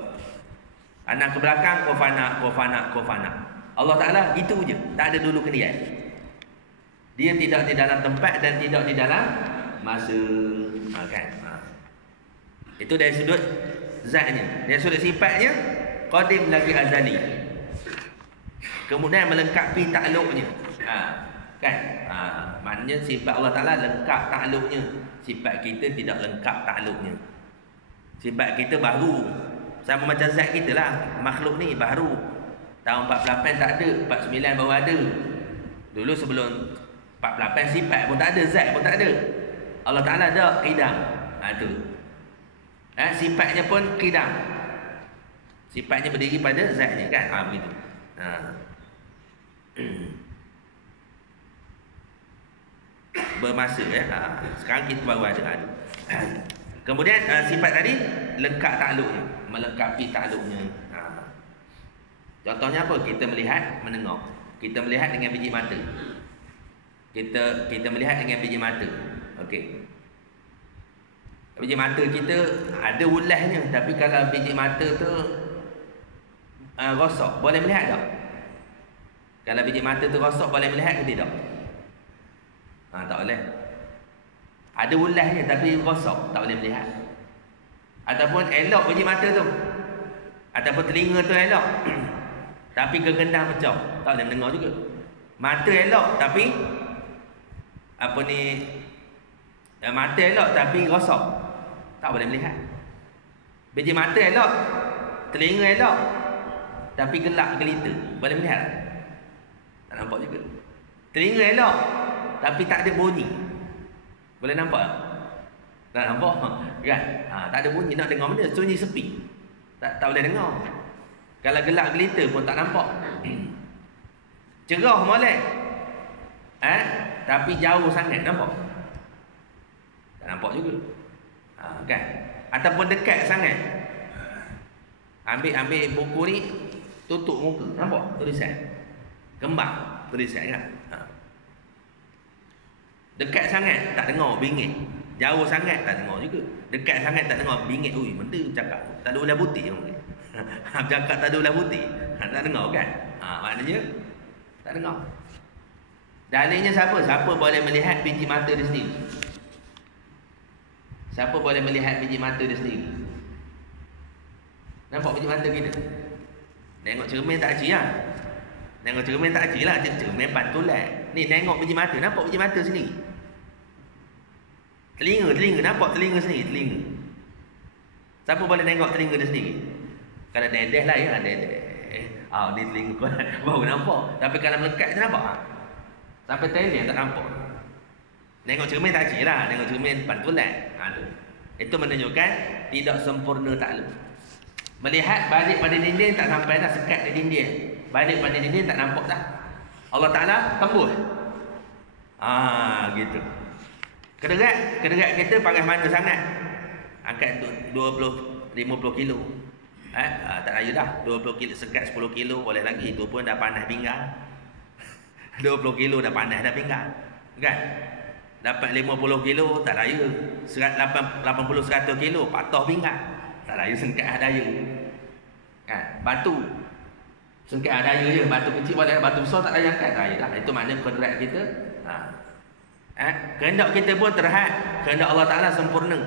Anak ke belakang, kau fana. Allah Ta'ala itu je. Tak ada dulu kendian. Dia tidak di dalam tempat dan tidak di dalam masa. Kan? Itu dari sudut zatnya. Dari sudut sifatnya, qadim lagi azali. Kemudian melengkapi takluknya. Kan? Maknanya sifat Allah Ta'ala lengkap takluknya. Sifat kita tidak lengkap takluknya. Sifat kita baru. Sama macam zat kita lah. Makhluk ni baru. Tahun 48 tak ada, 49 baru ada. Dulu sebelum 48 sifat pun tak ada, zat pun tak ada. Allah Ta'ala ada qidam. Tu. Sifatnya pun qidam. Sifatnya berdiri pada zatnya kan. Begitu. Bermasa ya. Sekarang kita baru ada. Kemudian sifat tadi lengkap takluknya, melengkapi takluknya. Contohnya apa? Kita melihat, mendengar. Kita melihat dengan biji mata. Kita melihat dengan biji mata. Okey. Biji mata kita ada ulasnya, tapi kalau biji mata tu rosak, boleh melihat tak? Kalau biji mata tu rosak, boleh melihat ke tidak? Tak boleh. Ada ulasnya tapi rosak, tak boleh melihat. Ataupun elok biji mata tu, ataupun telinga tu elok tapi kegendang pecah, tak boleh mendengar juga. Mata elok tapi mata elok tapi rosak, tak boleh melihat. Biji mata elok, telinga elok tapi gelap gelita, boleh melihat? Tak nampak juga. Telinga elok tapi tak ada bunyi, boleh nampak? Tak nampak kan? Tak ada bunyi, nak dengar benda sunyi sepi, tak boleh dengar. Kalau gelap gelita pun tak nampak. Cerah molek, tapi jauh sangat, nampak? Tak nampak juga. Kan? Ataupun dekat sangat, ambil buku ni, tutup muka, nampak tulisan, kembang tulisan kan? Dekat sangat tak dengar, bingit. Jauh sangat tak dengar juga. Dekat sangat tak dengar, bingit. Ui, benda cakap tak ada ulas putih. Cakap tak ada ulas putih, tak dengar kan? Maknanya tak dengar. Dalilnya siapa? Siapa boleh melihat biji mata dia sendiri? Siapa boleh melihat biji mata dia sendiri? Nampak biji mata kita? Tengok cermin tak acik lah. Tengok cermin tak acik lah. Cermin pantulan. Ni tengok biji mata, nampak biji mata sendiri. Telinga, nampak telinga sendiri, telinga. Siapa boleh tengok telinga dia sendiri? Kalau dedeh lah ya, dedeh. Ni telinga kau baru nampak. Tapi kalau melekat tu nampak. Sampai telinga tak nampak. Tengok cermin tak acik lah, tengok cermin pantulan. Itu menunjukkan tidak sempurna takluk. Melihat balik pada dinding tak sampai dah, sekat di dinding. Balik pada dinding tak nampak dah. Allah Ta'ala tembus. Gitu. Kederat kita paras mana sangat? Angkat 50 kilo. Tak layu dah. 20 kilo, sekat 10 kilo boleh lagi. Itu pun dah panas pinggang. 20 kilo dah panas dah pinggang. Kan? Dapat 50 kilo tak layu. 80-100 kilo patah pinggang. Tak layu, sengkat daya. Kan? Batu. Sengkat daya je. Batu kecil boleh, batu besar tak layu angkat. Tak layu dah. Itu makna kederat kita. Kehendak kita pun terhad, kehendak Allah Ta'ala sempurna.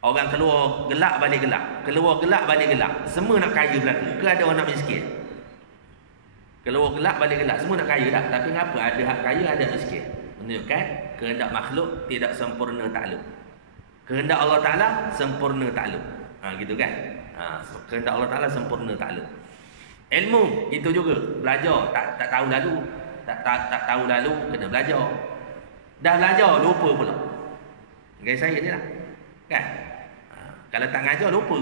Orang keluar gelap balik gelap, keluar gelap balik gelap, semua nak kaya berlaku. Ke ada orang nak miskin? Keluar gelap balik gelap, semua nak kaya tak? Tapi kenapa ada hak kaya, ada miskin? Menunjukkan kehendak makhluk tidak sempurna takluk. Kehendak Allah Ta'ala sempurna takluk. Gitu kan? Kehendak Allah Ta'ala sempurna takluk. Ilmu itu juga, belajar tak tahu lalu, tak tahu lalu kena belajar. Dah belajar lupa pula. Gaya saya ni lah. Kan? Kalau tak ngajar lupa.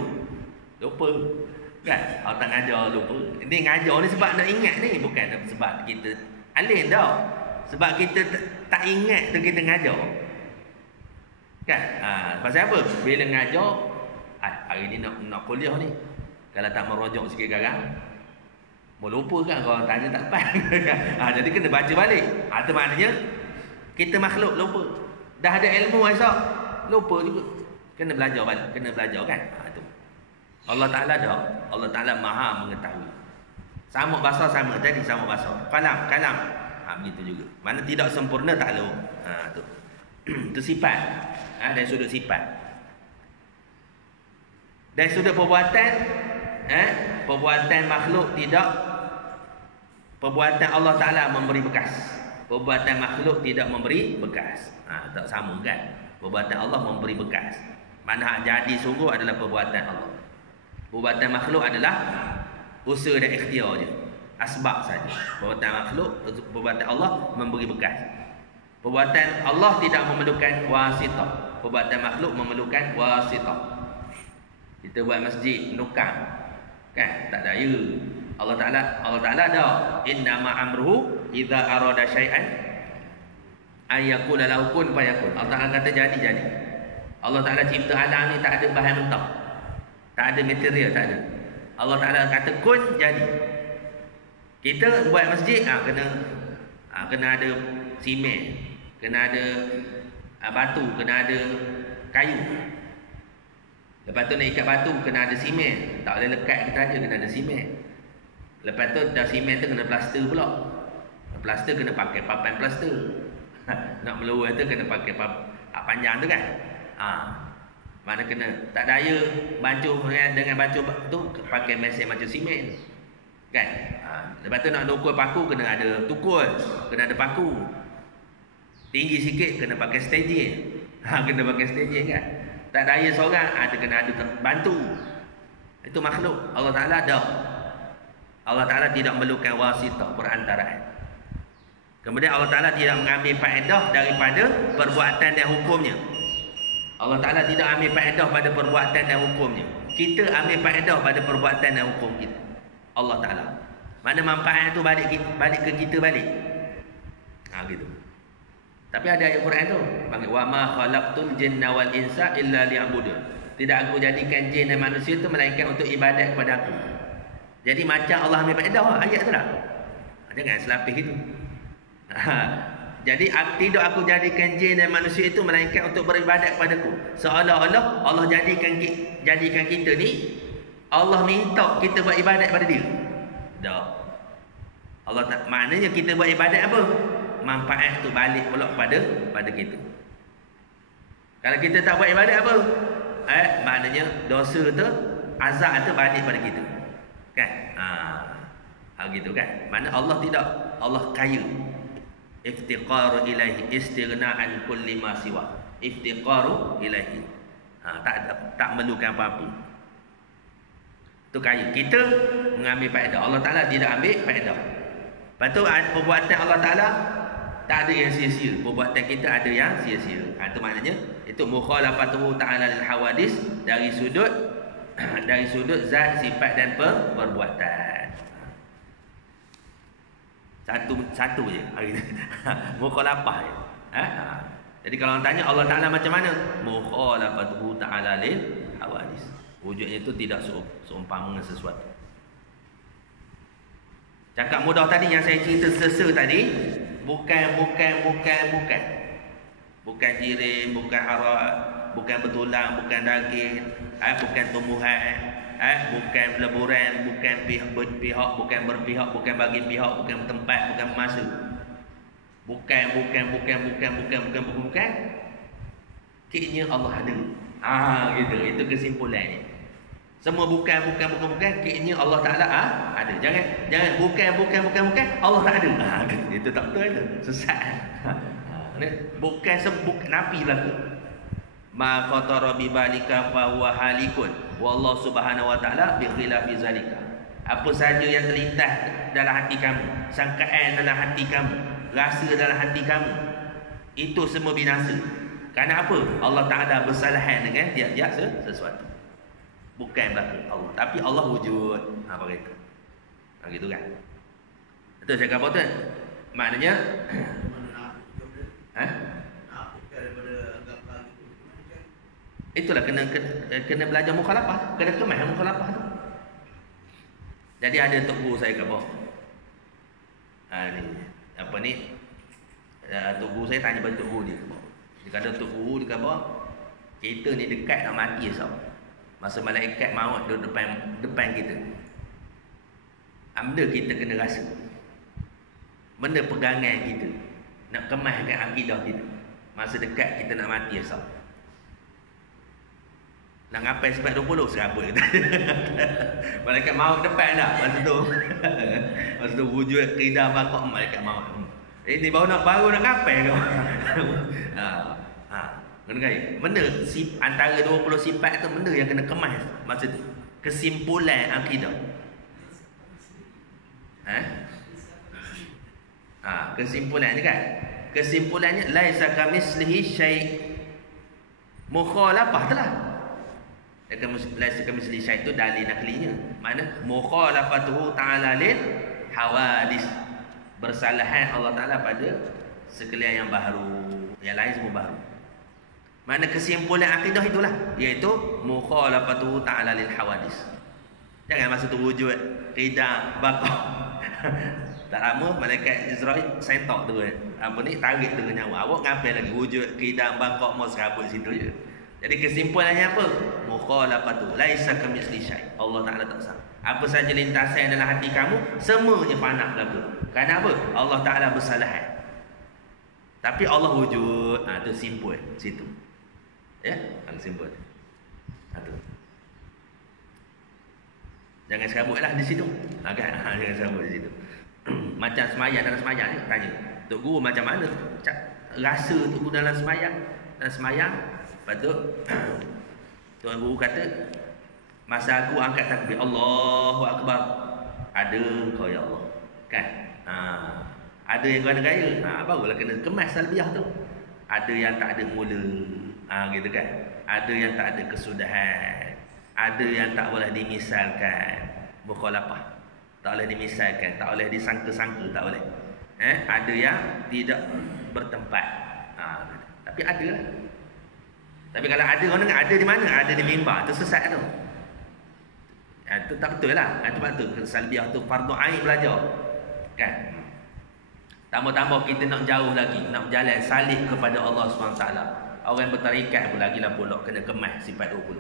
Kan? Kalau tak ngajar lupa. Ini ngajar ni sebab nak ingat ni, bukan sebab kita alim dah. Sebab kita tak ingat tu kita ngajar. Kan? Pasal apa? Bila ngajar, hari ni nak kuliah ni, kalau tak merojok sikit garang, mau lupa kan, kalau tanya tak faham. Jadi kena baca balik. Itu maknanya kita makhluk lupa. Dah ada ilmu esok lupa juga. Kena belajar balik, kena belajar kan? Itu. Allah Ta'ala dah. Allah Ta'ala Maha mengetahui. Sama bahasa sama tadi, sama bahasa. Kalam. Begitu juga. Mana tidak sempurna takluk. Tu. Itu sifat. Dari sudut sifat. Dari sudut perbuatan, perbuatan makhluk tidak. Perbuatan Allah Ta'ala memberi bekas. Perbuatan makhluk tidak memberi bekas. Tak sama kan? Perbuatan Allah memberi bekas. Mana hak jadi sungguh adalah perbuatan Allah. Perbuatan makhluk adalah usaha dan ikhtiar je. Asbab saja. Perbuatan makhluk, perbuatan Allah memberi bekas. Perbuatan Allah tidak memerlukan wasitah. Perbuatan makhluk memerlukan wasitah. Kita buat masjid nukang, kan? Tak daya. Allah Taala dah innama amruhu idza arada syai'an ayyakula lahu kun fayakun. Allah Taala kata jadi. Allah Taala cipta alam ni tak ada bahan mentah. Tak ada material, tak ada. Allah Taala kata kun jadi. Kita buat masjid kena ada simen, kena ada batu, kena ada kayu. Lepas tu nak ikat batu kena ada simen. Tak boleh lekat kita aja, kena ada simen. Lepas tu dah simen tu kena plaster pula. Plaster kena pakai papan plaster. Nak meluar tu kena pakai panjang tu kan. Mana kena tak daya bancuh dengan bancuh tu pakai mesin macam simen. Kan? Lepas tu nak ukur paku kena ada tukul, kena ada paku. Tinggi sikit kena pakai staging. Kena pakai staging kan. Tak daya seorang ada kena ada bantu. Itu makhluk. Allah Taala dah. Allah Taala tidak memerlukan wasitah perantaraan. Kemudian Allah Taala tidak mengambil faedah daripada perbuatan dan hukumnya. Allah Taala tidak ambil faedah pada perbuatan dan hukumnya. Kita ambil faedah pada perbuatan dan hukum kita. Allah Taala. Mana manfaat tu balik ke kita balik. Gitu. Tapi ada ayat Quran tu panggil wa ma khalaqtul jinna wal insa illa liya'budun. Tidak aku jadikan jin dan manusia tu melainkan untuk ibadat kepada aku. Jadi macam Allah ambil faedah ayat tu lah. Jangan selapis itu. Jadi tidak aku jadikan jin dan manusia itu melainkan untuk beribadat kepadaku. Seolah-olah Allah jadikan kita ni, Allah minta kita buat ibadat pada dia. Dah. Allah tak, maknanya kita buat ibadat apa? Manfaat tu balik pula pada kita. Kalau kita tak buat ibadat apa? Maknanya dosa tu, azab tu balik pada kita. Kan? Gitu kan? Mana Allah tidak, Allah kaya. Iftiqaru ilaihi istighna'an kulli ma siwa. Iftiqaru ilaihi. Tak memerlukan apa-apa. Tu kaya. Kita mengambil faedah. Allah Taala tidak ambil faedah. Lepas tu perbuatan Allah Taala tak ada yang sia-sia. Perbuatan kita ada yang sia-sia. Itu maknanya itu mukhalafatuhu ta'ala lil hawadis dari sudut zat, sifat dan perbuatan. Satu je hari ni. Mukhalafah je. Jadi kalau orang tanya Allah Taala macam mana? Mukhalafatuhu ta'ala lil hawadis. Wujudnya itu tidak seumpama dengan sesuatu. Cakap mudah tadi yang saya cerita sesa tadi, bukan jirim, bukan harat, bukan betulang, bukan daging, bukan tumbuhan, bukan leburan, bukan pihak, bukan berpihak, bukan bagi pihak, bukan tempat, bukan masa. Bukan. Kira Allah ada. Gitu. Itu kesimpulannya. Semua bukan, kira Allah Taala ada. Jangan bukan, Allah tak ada. Itu tak betul itu. Sesat. Bukan nafi lah tu. Ma qatara bi balika fa huwa halikun. Wallahu subhanahu wa ta'ala bi khilafi zalika. Apa saja yang terlintas dalam hati kamu, sangkaan dalam hati kamu, rasa dalam hati kamu, itu semua binasa. Kerana apa? Allah Ta'ala bersalahan dengan tiap-tiap sesuatu. Bukan belaka Allah, tapi Allah wujud. Apa kata? Gitu kan? Itu saya kata tu. Maknanya itulah kena belajar mukhalafah, kena kemas mukhalafah tu. Jadi ada tok guru saya kata, tok guru saya tanya pada tok guru dia. Dia kata tok guru dia kata, kita ni dekat nak mati sah. Masa malaikat maut duduk depan kita. Benda kita kena rasa. Benda pegangan kita. Nak kemaskan akidah kita. Masa dekat kita nak mati asal. Nak ngapai sebab 20 serabut kita. Malaikat maut depan dah. Masa tu wujud qidah bakok malaikat maut. Ini baru nak ngapai kau. Benda antara 20 sifat tu benda yang kena kemas masa tu. Kesimpulan akidah. Kesimpulan je kan. Kesimpulannya laisa kamitslihi syai'. Mukhalafah telah. Laisa kamitslihi syai' itu dalil naklinya. Mana mukhalafatuhu ta'ala lil hawadis. Bersalahan Allah Taala pada sekalian yang baru, yang lain semua baru. Mana kesimpulan akidah itulah, iaitu mukhalafatuhu ta'ala lil hawadis. Jangan masa tu wujud qidah baqah. Tak lama malaikat Israel sentok tu apa ni, tarik tu nyawa. Awak ngapai lagi wujud qidah baqah mau serabut situ je. Jadi kesimpulannya apa? Mukhalafatu laisa kamitsli syai'. Allah Taala tak sama. Apa saja lintasan dalam hati kamu semuanya fana belaka. Kerana apa? Allah Taala bersalahan. Tapi Allah wujud. Tu simpul situ. Ya, simpul. Tu. Jangan serabutlah di situ. Kan? Jangan serabut di situ. Macam semayang dalam semayang ni tanya. Tok guru macam mana rasa tok guru dalam semayang? Dalam semayang, lepas tu tuan guru kata, masa aku angkat takbir Allahu Akbar, ada kau ya Allah. Kan? Ada yang ganda gaya. Barulah kena kemas talbiyah tu. Ada yang tak ada mula. Gitu kan? Ada yang tak ada kesudahan. Ada yang tak boleh dimisalkan. Mukhalafah. Tak boleh dimisalkan, tak boleh disangka-sangka, tak boleh. Ada yang tidak bertempat. Tapi ada lah. Tapi kalau ada, orang dengar ada di mana? Ada di mimbar. Itu sesat tu. Itu tak betul lah. Itu betul. Salbiah tu fardu ain belajar. Kan? Tambah-tambah kita nak jauh lagi, nak berjalan salih kepada Allah SWT. Orang bertarikat pun lagi lah pulak kena kemas sifat 20.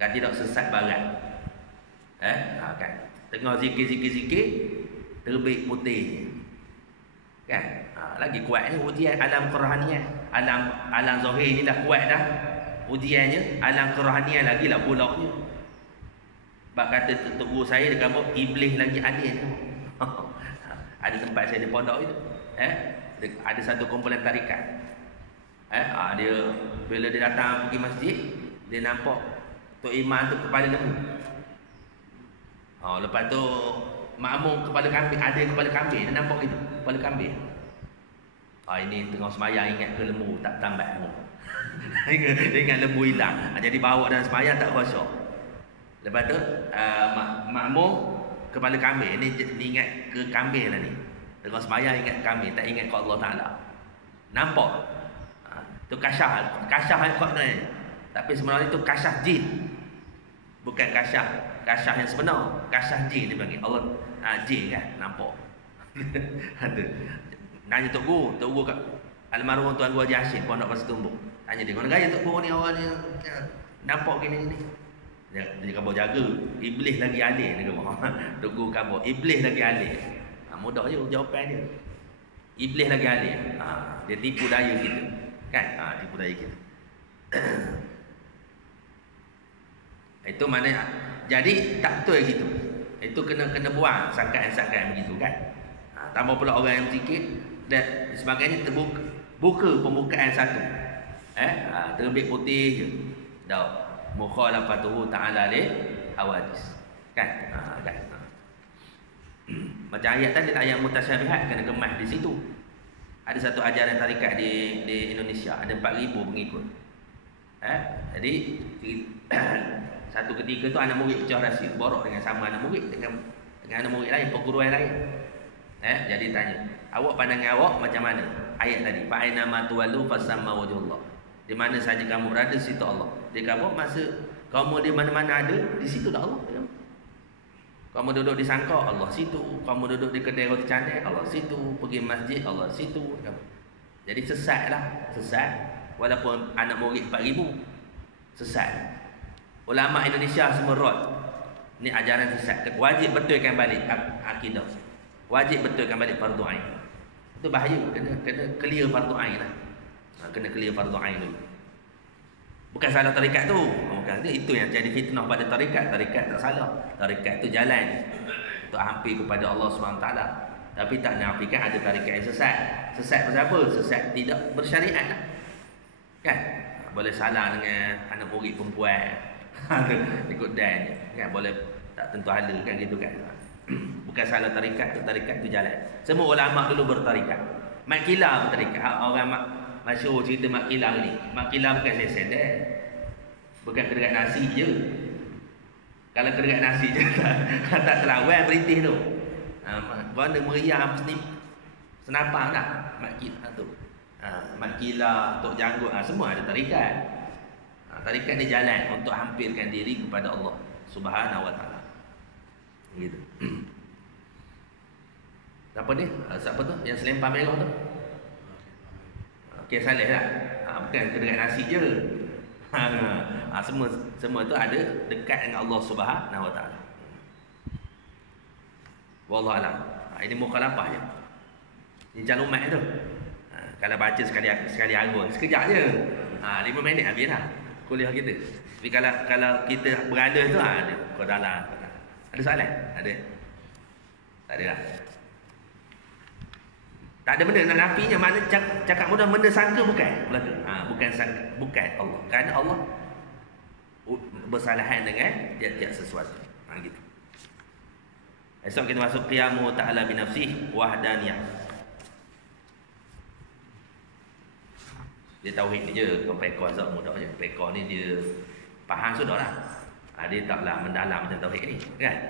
Kan tidak sesat barat. Kan? Tengah zikir-zikir terbit putih. Kan? Lagi kuatnya ujian alam kerohanian. Alam zahir ni dah kuat dah. Ujiannya alam kerohanian lagi lah pulaknya. Bak kata tok guru saya dekat apa? Iblis lagi adil. Ada tempat saya di pondok itu. Ada satu kumpulan tarikat. Dia bila dia datang pergi masjid, dia nampak tok imam tu kepala lembu. Lepas tu makmum kepala kambing, ada kepala kambing, dia nampak itu kepala kambing. Ini tengah semayang ingat ke lembu tak tambah. Dia ingat lembu hilang. Jadi bawa dalam semayang tak khusyuk. Lepas tu makmum kepala kambing ni ingat ke kambing lah ni. Tengah semayang ingat kambing, tak ingat ke Allah Taala. Nampak? Tu kasyah yang kuat ni. Tapi sebenarnya itu kasyah jin. Bukan kasyah yang sebenar. Kasyah jin dia panggil. Allah jin kan, nampak. Nanya Tok Guru kat almarhum Tuan Guru Haji Hashim Pondok Pasir Tumbuk. Tanya dia, "Mana gaya Tok Guru ni awak ni nampak gini ni?" Dia kata jaga, iblis lagi alih dia kata. Tok Guru kata, iblis lagi alih. Mudah je jawapan dia. Iblis lagi alih. Dia tipu daya kita. Kan? Tipu daya kita. Itu mana? Jadi tak betul gitu. Itu kena buang sangkaan-sangkaan begitu kan. Tambah pula orang yang sikit dan sebagainya buka pembukaan satu. Terbit putih je. Dah mukhalafatuhu ta'ala li hawadis. Kan? Kan. Macam ayat tadi, ayat mutasyabihat kena kemas di situ. Ada satu ajaran tarikat di Indonesia, ada 4,000 pengikut. Jadi satu ketika tu anak murid pecah rahsia, borok dengan sama anak murid dengan anak murid lain, perguruan lain. Jadi tanya, awak pandangan awak macam mana? Ayat tadi, fa aina ma tuwallu fasamma wajhullah. Di mana saja kamu berada, situ Allah. Dia kata masa kamu di mana-mana ada, di situ dah Allah. Kamu duduk di sangkar, Allah situ. Kamu duduk di kedai roti canai, Allah situ. Pergi masjid, Allah situ. Jadi sesatlah, sesat. Walaupun anak murid 4,000, sesat. Ulama Indonesia semua rot. Ni ajaran sesat. Wajib betulkan balik akidah. Wajib betulkan balik fardu ain. Itu bahaya, kena clear fardu ain lah. Kena clear fardu ain dulu. Bukan salah tarikat tu. Bukan, itu yang jadi fitnah pada tarikat. Tarikat tak salah. Tarikat tu jalan untuk hampir kepada Allah SWT. Tapi tak nafikan ada tarikat yang sesat. Sesat pasal apa? Sesat tidak bersyariat lah. Kan? Boleh salah dengan anak murid perempuan. Ikut dan kan? Boleh tak tentu hala kan gitu kan. Bukan salah tarikat tu jalan. Semua ulama dulu bertarikat. Mak Kila pun tarikat. Orang masyhur cerita Mak Kila ni. Mak Kila bukan sesen dah. Bukan kedai nasi je. Kalau kedai nasi je tak terlawan beritih tu. Mana meriah senapang tak Mak Kila tu. Mak Kila, Tok Janggut, semua ada tarikat. Tarikat ni jalan untuk hampirkan diri kepada Allah Subhanahu Wa Taala. Gitu. Siapa ni? Siapa tu? Yang selempang merah tu? Okey, Saleh lah. Bukan kedai nasi je. Semua tu ada dekat dengan Allah Subhanahu Wa Taala. Wallahu a'lam. Ini mukhalafah je. Ini jalan umat tu. Kalau baca sekali arung sekejap je. 5 minit habis dah kuliah kita. Tapi kalau kita berada tu ada kau dalam. Ada soalan? Ada? Tak ada lah. Tak ada benda nak nafinya, mana cakap mudah benda sangka bukan. Bukan sangka, bukan Allah. Kerana Allah bersalahan dengan tiap-tiap sesuatu. Gitu. Esok kita masuk qiyamu ta'ala bi nafsihi wahdaniyah. Dia tauhid ni je, kau pekor azab mudah je. Pekor ni dia faham sudah lah. Dia taklah mendalam macam tauhid ni, kan?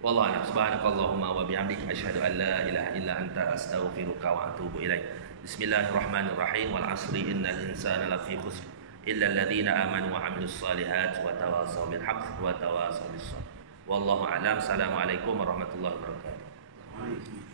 Wallahu a'lam. Subhanakallahumma wa bihamdika asyhadu an la ilaha illa anta astaghfiruka wa atubu ilaik. Bismillahirrahmanirrahim. Wal 'asri innal insana lafi khusr illa alladhina amanu wa 'amilus solihat wa tawassaw bil haqq wa tawassaw bis sabr. Wallahu a'lam. Assalamualaikum warahmatullahi wabarakatuh.